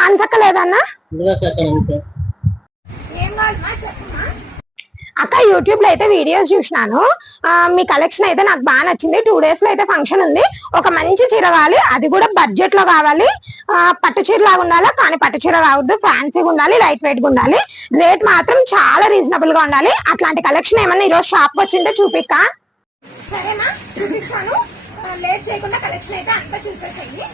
మానసక్క లేదన్నా అక్క యూట్యూబ్ లో అయితే వీడియోస్ చూసినాను. మీ కలెక్షన్ అయితే నాకు బాగా నచ్చింది. 2 days లో అయితే ఫంక్షన్ ఉంది. ఒక మంచి చీర కావాలి, అది కూడా బడ్జెట్ లో కావాలి. పట్టు చీర లాగా ఉండాలి, కానీ పట్టు చీర కావద్దు. ఫ్యాన్సీగా ఉండాలి, లైట్ వెయిట్ గా ఉండాలి. రేట్ మాత్రం చాలా రీజనబుల్ గా ఉండాలి. అట్లాంటి కలెక్షన్ ఏమన్నా ఈ రోజు షాప్ కి వచ్చింటే చూపిక్క. సరేనా, చూపిస్తాను. లేట్ చేయకుండా కలెక్షన్ అయితే అంతా చూసేసేయండి.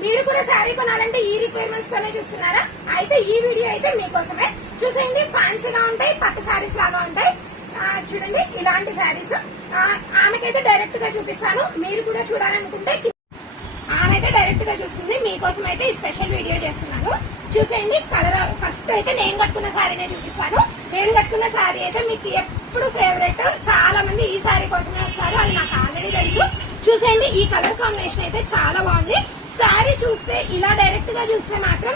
మీరు కూడా శారీ కొనాలంటే ఈ రిక్వైర్మెంట్స్ తోనే చూస్తున్నారా? అయితే ఈ వీడియో అయితే మీకోసమే. చూసేయండి, ఫ్యాన్సీగా ఉంటాయి, పట్టు శారీస్ లాగా ఉంటాయి. చూడండి ఇలాంటి శారీస్. ఆమెకైతే డైరెక్ట్ గా చూపిస్తాను. మీరు కూడా చూడాలనుకుంటే ఆమెతే డైరెక్ట్ గా చూస్తుంది. మీకోసం అయితే ఈ స్పెషల్ వీడియో చేస్తున్నాను. చూసేయండి కలర్. ఫస్ట్ అయితే నేను కట్టుకున్న శారీనే చూపిస్తాను. నేను కట్టుకున్న శారీ అయితే మీకు ఎప్పుడు ఫేవరెట్. చాలా మంది ఈ శారీ కోసమే వస్తారు, అది నాకు ఆల్రెడీ తెలుసు. చూసేయండి, ఈ కలర్ కాంబినేషన్ అయితే చాలా బాగుంది. శారీ చూస్తే ఇలా డైరెక్ట్ గా చూస్తే మాత్రం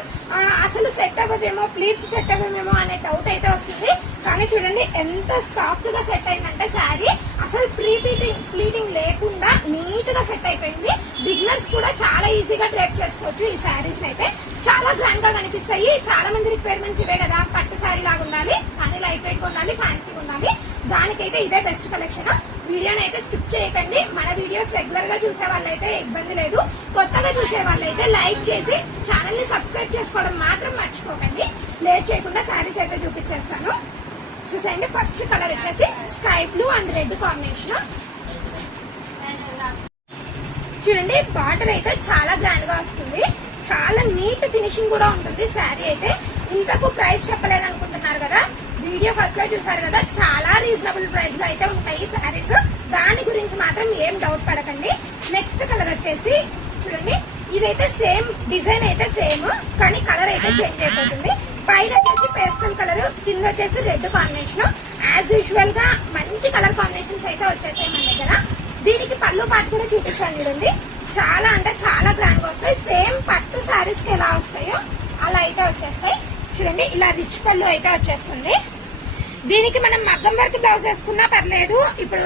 అసలు సెట్ అవ్వమేమో, ప్లీట్స్ సెట్ అవ్వమేమో అనే డౌట్ అయితే వస్తుంది. కానీ చూడండి ఎంత సాఫ్ట్ గా సెట్ అయిందంటే శారీ అసలు ప్లీటింగ్ లేకుండా నీట్ గా సెట్ అయిపోయింది. బిగినర్స్ కూడా చాలా ఈజీగా డ్రైప్ చేసుకోవచ్చు. ఈ శారీస్ అయితే చాలా గ్రాండ్ గా కనిపిస్తాయి. చాలా మంది రిక్వైర్మెంట్స్ ఇవే కదా, పట్టు శారీ లాగా ఉండాలి, కానీ లైట్ వెయిట్ గా ఉండాలి, ఫ్యాన్సీగా ఉండాలి. దానికైతే ఇదే బెస్ట్ కలెక్షన్. వీడియోని అయితే స్కిప్ చేయకండి. మన వీడియోస్ రెగ్యులర్ గా చూసే వాళ్ళైతే ఇబ్బంది లేదు. కొత్తగా చూసే వాళ్ళైతే లైక్ చేసి ఛానల్ ని సబ్స్క్రైబ్ చేసుకోవడం మాత్రం మర్చిపోకండి. లేట్ చేయకుండా శారీస్ అయితే చూపించేస్తాను. చూసేయండి, ఫస్ట్ కలర్ వచ్చేసి sky blue and red combination. చూడండి, బార్డర్ అయితే చాలా గ్రాండ్ గా వస్తుంది. చాలా నీట్ ఫినిషింగ్ కూడా ఉంటుంది శారీ అయితే. ఇంతకు ప్రైస్ చెప్పలేదు అనుకుంటున్నారు కదా, వీడియో ఫస్ట్ లో చూసారు కదా, చాలా రీజనబుల్ ప్రైస్ లో అయితే ఉంటాయి శారీస్. దాని గురించి మాత్రం ఏం డౌట్ పడకండి. నెక్స్ట్ కలర్ వచ్చేసి చూడండి, ఇదైతే సేమ్ డిజైన్ అయితే సేమ్, కానీ కలర్ అయితే చేంజ్ అయిపోతుంది. పైన వచ్చేసి పేస్టల్ కలర్, కింద వచ్చేసి రెడ్ కాంబినేషన్. యాజ్ యూజువల్ గా మంచి కలర్ కాంబినేషన్స్ అయితే వచ్చేసాయి మన దగ్గర. దీనికి పళ్ళు పాటు కూడా చూపిస్తాను చూడండి. చాలా అంటే చాలా గ్రాండ్ గా వస్తాయి. సేమ్ పట్టు శారీస్ కి ఎలా వస్తాయో అలా అయితే వచ్చేస్తాయి. చూడండి, ఇలా రిచ్ పళ్ళు అయితే వచ్చేస్తుంది. దీనికి మనం మగ్గం వర్క్ బ్లౌజ్ వేసుకున్నా పర్లేదు. ఇప్పుడు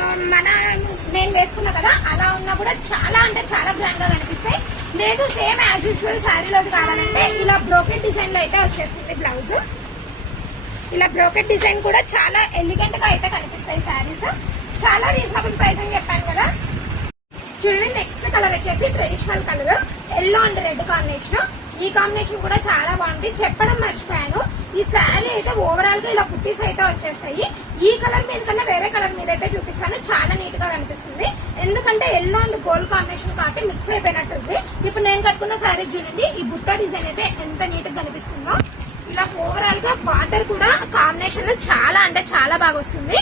నేను వేసుకున్నా కదా, అలా ఉన్నా కూడా చాలా అంటే చాలా గ్రాండ్ గా కనిపిస్తాయి. లేదు సేమ్ యాజ్ యూజువల్ శారీలోది కావాలంటే ఇలా బ్రోకెట్ డిజైన్ లో అయితే వచ్చేస్తుంది బ్లౌజ్. ఇలా బ్రోకెట్ డిజైన్ కూడా చాలా ఎలిగెంట్ గా అయితే కనిపిస్తాయి శారీస్. చాలా రీజనబుల్ ప్రైస్ అని చెప్పాను కదా. చూడండి, నెక్స్ట్ కలర్ వచ్చేసి traditional colour, yellow and red combination. ఈ కాంబినేషన్ కూడా చాలా బాగుంది. చెప్పడం మర్చిపోయాను, ఈ శారీ అయితే ఓవరాల్ గా ఇలా బుట్టీస్ అయితే వచ్చేస్తాయి. ఈ కలర్ మీద కన్నా వేరే కలర్ మీద అయితే చూపిస్తాను. చాలా నీట్ గా కనిపిస్తుంది, ఎందుకంటే ఎల్లో అండ్ గోల్డ్ కాంబినేషన్ కాబట్టి మిక్స్ అయిపోయినట్టుంది. ఇప్పుడు నేను కట్టుకున్న శారీ చూడండి, ఈ బుట్ట డిజైన్ అయితే ఎంత నీట్ గా కనిపిస్తుందో. ఇలా ఓవరాల్ గా బార్డర్ కూడా కాంబినేషన్ చాలా అంటే చాలా బాగా వస్తుంది.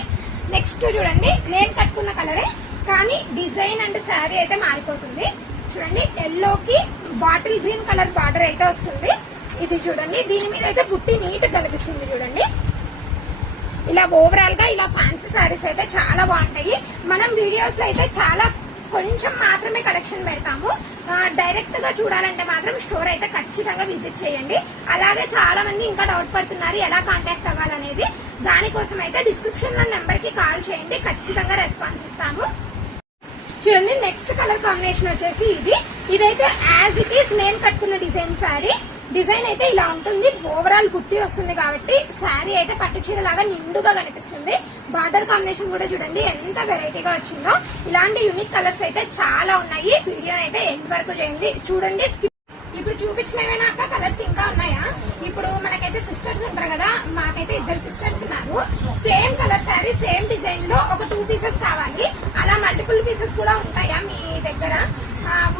నెక్స్ట్ చూడండి, నేను కట్టుకున్న కలరే, కానీ డిజైన్ అండ్ శారీ అయితే మారిపోతుంది. చూడండి, ఎల్లోకి బాటిల్ గ్రీన్ కలర్ బార్డర్ అయితే వస్తుంది. ఇది చూడండి, దీని మీద అయితే బుట్టి నీట్ కనిపిస్తుంది. చూడండి, ఇలా ఓవరాల్ గా ఇలా ఫ్యాన్సీ శారీస్ అయితే చాలా బాగుంటాయి. మనం వీడియోస్ లో అయితే చాలా కొంచెం మాత్రమే కలెక్షన్ పెడతాము. డైరెక్ట్ గా చూడాలంటే మాత్రం స్టోర్ అయితే ఖచ్చితంగా విజిట్ చేయండి. అలాగే చాలా మంది ఇంకా డౌట్ పడుతున్నారు ఎలా కాంటాక్ట్ అవ్వాలనేది. దానికోసం అయితే డిస్క్రిప్షన్ లో నెంబర్ కి కాల్ చేయండి, ఖచ్చితంగా రెస్పాన్స్ ఇస్తాము. చూడండి, నెక్స్ట్ కలర్ కాంబినేషన్ వచ్చేసి ఇదైతే యాజ్ ఇట్ ఈస్ నేను కట్టుకున్న డిజైన్ శారీ. డిజైన్ అయితే ఇలా ఉంటుంది. ఓవరాల్ బుట్టి వస్తుంది కాబట్టి శారీ అయితే పట్టు చీర లాగా నిండుగా కనిపిస్తుంది. బార్డర్ కాంబినేషన్ కూడా చూడండి ఎంత వెరైటీగా వచ్చిందో. ఇలాంటి యూనిక్ కలర్స్ అయితే చాలా ఉన్నాయి. వీడియో అయితే ఎండ్ వరకు చేయండి, చూడండి. ఇప్పుడు చూపించినవేనా అక్క కలర్స్ ఇంకా ఉన్నాయా? ఇప్పుడు మనకైతే సిస్టర్స్ ఉంటారు కదా, మాకైతే 2 సిస్టర్స్ ఉన్నారు. Same colour sari same design లో ఒక 2 పీసెస్ కావాలి. అలా మల్టిపుల్ పీసెస్ కూడా ఉంటాయా మీ దగ్గర?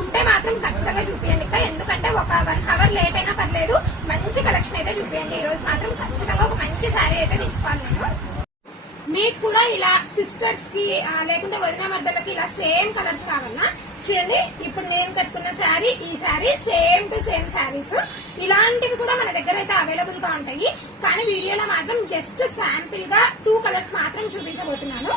ఉంటే మాత్రం ఖచ్చితంగా చూపించండి అక్క, ఎందుకంటే ఒక 1 hour లేట్ అయినా పర్లేదు, మంచి కలెక్షన్ అయితే చూపించండి. ఈ రోజు మాత్రం ఖచ్చితంగా ఒక మంచి శారీ అయితే తీసుకోవాలి నేను. మీకు కూడా ఇలా సిస్టర్స్ కి లేకుంటే వదిన మధ్యలకి ఇలా సేమ్ కలర్స్ కావాలన్నా చూడండి. ఇప్పుడు నేను కట్టుకున్న శారీ, ఈ sari same to same saris. ఇలాంటివి కూడా మన దగ్గర అయితే అవైలబుల్ గా ఉంటాయి. కానీ వీడియోలో మాత్రం జస్ట్ శాంపిల్ గా 2 కలర్స్ మాత్రం చూపించబోతున్నాను.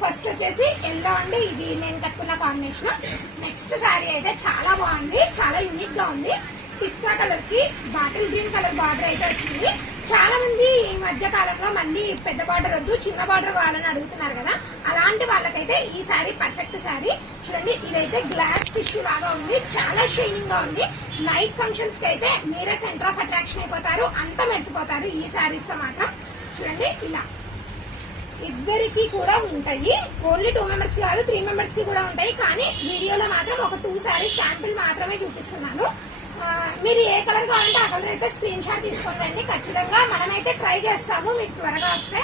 ఫస్ట్ వచ్చేసి ఎల్లో అండి, ఇది నేను కట్టుకున్న కాంబినేషన్. నెక్స్ట్ శారీ అయితే చాలా బాగుంది, చాలా యూనిక్ గా ఉంది. పిస్తా కలర్ కి బాటిల్ గ్రీన్ కలర్ బార్డర్ అయితే వచ్చింది. చాలా మంది ఈ మధ్య కాలంలో మళ్ళీ పెద్ద బార్డర్ వద్దు చిన్న బార్డర్ కావాలని అడుగుతున్నారు కదా, అలాంటి వాళ్ళకైతే ఈ శారీ పర్ఫెక్ట్ శారీ. చూడండి ఇదైతే గ్లాస్ టిష్యూ లాగా ఉంది, చాలా షైనింగ్ గా ఉంది. నైట్ ఫంక్షన్స్ కి అయితే మీరే సెంటర్ ఆఫ్ అట్రాక్షన్ అయిపోతారు, అంతా మెరిసిపోతారు ఈ శారీస్ తో మాత్రం. చూడండి ఇలా ఇద్దరికి కూడా ఉంటాయి, ఓన్లీ 2 మెంబర్స్ కాదు 3 మెంబర్స్ కి కూడా ఉంటాయి. కానీ వీడియోలో మాత్రం ఒక 2 శారీస్ శాంపిల్ మాత్రమే చూపిస్తున్నాను. మీరు ఏ కలర్ కావాలంటే ఆ కలర్ అయితే స్క్రీన్ షాట్ తీసుకోండి, ఖచ్చితంగా మనమైతే ట్రై చేస్తాము మీకు త్వరగా వస్తే.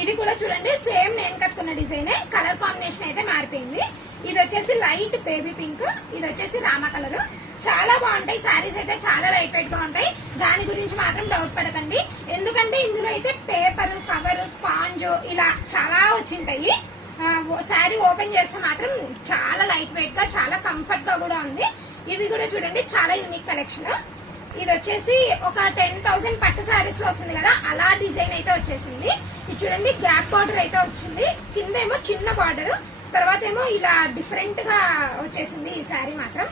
ఇది కూడా చూడండి సేమ్ నేను కట్టుకున్న డిజైన్, కలర్ కాంబినేషన్ అయితే మారిపోయింది. ఇది వచ్చేసి లైట్ బేబీ పింక్, ఇది వచ్చేసి రామ కలర్. చాలా బాగుంటాయి శారీస్ అయితే, చాలా లైట్ వెయిట్ గా ఉంటాయి. దాని గురించి మాత్రం డౌట్ పడకండి, ఎందుకంటే ఇందులో అయితే పేపర్ కవర్ స్పాంజ్ ఇలా చాలా వచ్చింటాయి. శారీ ఓపెన్ చేస్తే మాత్రం చాలా లైట్ వెయిట్ గా చాలా కంఫర్ట్ గా కూడా ఉంది. ఇది కూడా చూడండి చాలా యూనిక్ కలెక్షన్. ఇది వచ్చేసి ఒక 10,000 పట్టు శారీస్ లో వస్తుంది కదా, అలా డిజైన్ అయితే వచ్చేసింది. ఇది చూడండి గ్యాప్ బార్డర్ అయితే వచ్చింది, కింద ఏమో చిన్న బార్డర్, తర్వాత ఏమో ఇలా డిఫరెంట్ గా వచ్చేసింది ఈ శారీ మాత్రం.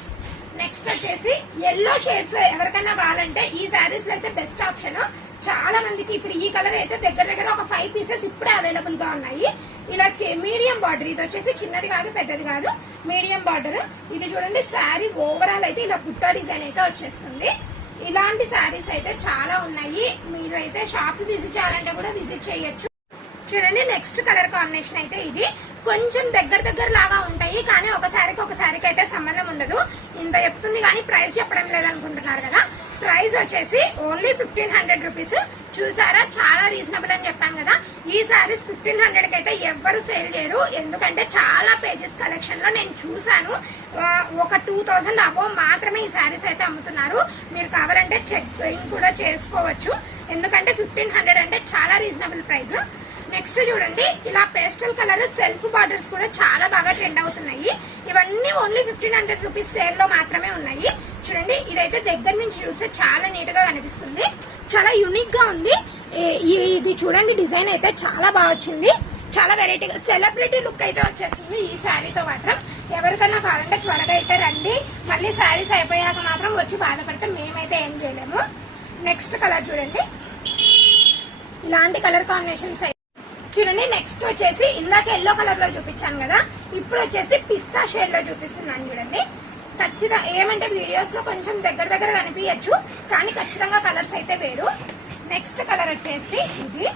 నెక్స్ట్ వచ్చేసి ఎల్లో షేడ్స్ ఎవరికైనా కావాలంటే ఈ శారీస్ లో అయితే బెస్ట్ ఆప్షన్. చాలా మందికి ఇప్పుడు ఈ కలర్ అయితే దగ్గర దగ్గర ఒక 5 పీసెస్ ఇప్పుడే అవైలబుల్ గా ఉన్నాయి. ఇలా మీడియం బార్డర్, ఇది వచ్చేసి చిన్నది కాదు పెద్దది కాదు మీడియం బార్డర్. ఇది చూడండి శారీ ఓవరాల్ అయితే ఇలా బుట్టా డిజైన్ అయితే వచ్చేస్తుంది. ఇలాంటి శారీస్ అయితే చాలా ఉన్నాయి, మీరు అయితే షాప్ విజిట్ చేయాలంటే కూడా విజిట్ చేయొచ్చు. చూడండి నెక్స్ట్ కలర్ కాంబినేషన్ అయితే ఇది కొంచెం దగ్గర లాగా ఉంటాయి, కానీ ఒక శారీకి అయితే సంబంధం ఉండదు. ఇంత చెప్తుంది కానీ ప్రైస్ చెప్పడం లేదనుకుంటున్నారు కదా, ప్రైస్ వచ్చేసి ఓన్లీ 1500 రూపీస్. చూసారా చాలా రీజనబుల్ అని చెప్పాను కదా. ఈ శారీస్ 1500 కి అయితే ఎవ్వరు సేల్ చేయరు, ఎందుకంటే చాలా పేజెస్ కలెక్షన్ లో నేను చూసాను ఒక 2000 అబోవ్ మాత్రమే ఈ శారీస్ అయితే అమ్ముతున్నారు. మీరు కావాలంటే చెక్ కూడా చేసుకోవచ్చు, ఎందుకంటే 1500 అంటే చాలా రీజనబుల్ ప్రైస్. నెక్స్ట్ చూడండి ఇలా పేస్టల్ కలర్ సెల్ఫ్ బార్డర్స్ కూడా చాలా బాగా ట్రెండ్ అవుతున్నాయి. ఇవన్నీ ఓన్లీ 1500 రూపీస్ సేల్ లో మాత్రమే ఉన్నాయి. చూడండి ఇదైతే దగ్గర నుంచి చూస్తే చాలా నీట్ గా కనిపిస్తుంది, చాలా యూనిక్ గా ఉంది. ఇది చూడండి డిజైన్ అయితే చాలా బాగా వచ్చింది, చాలా వెరైటీగా సెలబ్రిటీ లుక్ అయితే వచ్చేసింది ఈ శారీతో మాత్రం. ఎవరికైనా కావాలంటే త్వరగా అయితే రండి, మళ్ళీ శారీస్ అయిపోయాక మాత్రం వచ్చి బాధపడితే మేమైతే ఏం చేయలేము. నెక్స్ట్ కలర్ చూడండి, ఇలాంటి కలర్ కాంబినేషన్స్ చూడండి. నెక్స్ట్ వచ్చేసి ఇందాక ఎల్లో కలర్ లో చూపించాను కదా, ఇప్పుడు వచ్చేసి పిస్తా షేడ్ లో చూపిస్తున్నాను చూడండి. ఖచ్చితంగా ఏమంటే వీడియోస్ లో కొంచెం దగ్గర కనిపించచ్చు, కానీ ఖచ్చితంగా కలర్స్ అయితే వేరు. నెక్స్ట్ కలర్ వచ్చేసి ఇది,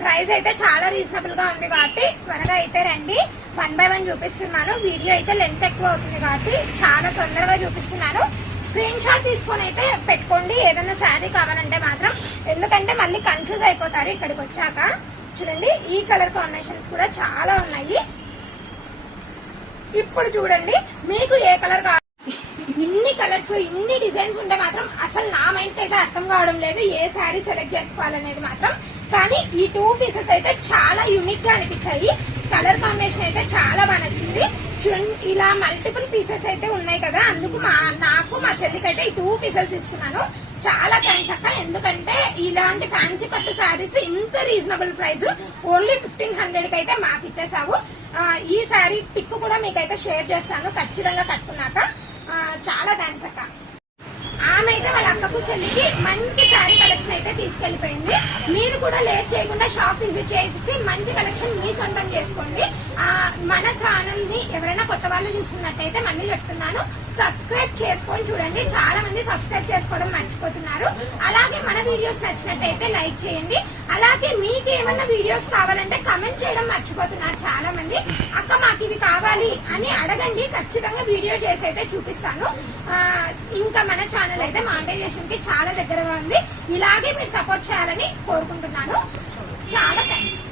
ప్రైస్ అయితే చాలా రీజనబుల్ గా ఉంది కాబట్టి త్వరగా అయితే రండి. 1 by 1 చూపిస్తున్నాను, వీడియో అయితే లెంత్ ఎక్కువ అవుతుంది కాబట్టి చాలా తొందరగా చూపిస్తున్నాను. స్క్రీన్ షాట్ తీసుకొని అయితే పెట్టుకోండి ఏదైనా శారీ కావాలంటే మాత్రం, ఎందుకంటే మళ్ళీ కన్ఫ్యూజ్ అయిపోతారు ఇక్కడికి వచ్చాక. చూడండి ఈ కలర్ కాంబినేషన్స్ కూడా చాలా ఉన్నాయి. ఇప్పుడు చూడండి మీకు ఏ కలర్ కావాలి, ఇన్ని కలర్స్ ఇన్ని డిజైన్స్ ఉంటే మాత్రం అసలు నా మైండ్ అయితే అర్థం కావడం లేదు ఏ శారీ సెలెక్ట్ చేసుకోవాలనేది మాత్రం. కానీ ఈ 2 పీసెస్ అయితే చాలా యూనిక్ గా అనిపించాయి, కలర్ కాంబినేషన్ అయితే చాలా బాగా నచ్చింది. చూడండి ఇలా మల్టిపుల్ పీసెస్ అయితే ఉన్నాయి కదా, అందుకు నాకు మా చెల్లికి అయితే ఈ 2 పీసెస్ తీసుకున్నాను. చాలా థ్యాంక్స్ అక్క, ఎందుకంటే ఇలాంటి ఫ్యాన్సీ పట్టు శారీస్ ఇంత రీజనబుల్ ప్రైస్ ఓన్లీ 1500 కి అయితే మాకు ఇచ్చేసావు. ఈ శారీ పిక్ కూడా మీకైతే షేర్ చేస్తాను ఖచ్చితంగా కట్టుకున్నాక. చాలా థ్యాంక్స్ అక్క. ఆమె అయితే వాళ్ళ అక్కకు చెల్లికి మంచి శారీ కలెక్షన్ అయితే తీసుకెళ్లిపోయింది. మీరు కూడా లేట్ చేయకుండా షాప్ విజిట్ చేసి మంచి కలెక్షన్ మీ సొంతం చేసుకోండి. మన ఛానల్ ని ఎవరైనా కొత్త వాళ్ళు చూస్తున్నట్టయితే మళ్ళీ చెప్తున్నాను, సబ్స్క్రైబ్ చేసుకొని చూడండి. చాలా మంది సబ్స్క్రైబ్ చేసుకోవడం మర్చిపోతున్నారు. అలాగే మన వీడియోస్ నచ్చినట్టయితే లైక్ చేయండి. అలాగే మీకు ఏమన్నా వీడియోస్ కావాలంటే కమెంట్ చేయడం మర్చిపోతున్నారు చాలా మంది. అక్క మాకు ఇవి కావాలి అని అడగండి, ఖచ్చితంగా వీడియో చేసి అయితే చూపిస్తాను. ఇంకా మన ఛానల్ అయితే మానిటైజేషన్ కి చాలా దగ్గరగా ఉంది, ఇలాగే మీరు సపోర్ట్ చేయాలని కోరుకుంటున్నాను. చాలా థ్యాంక్స్.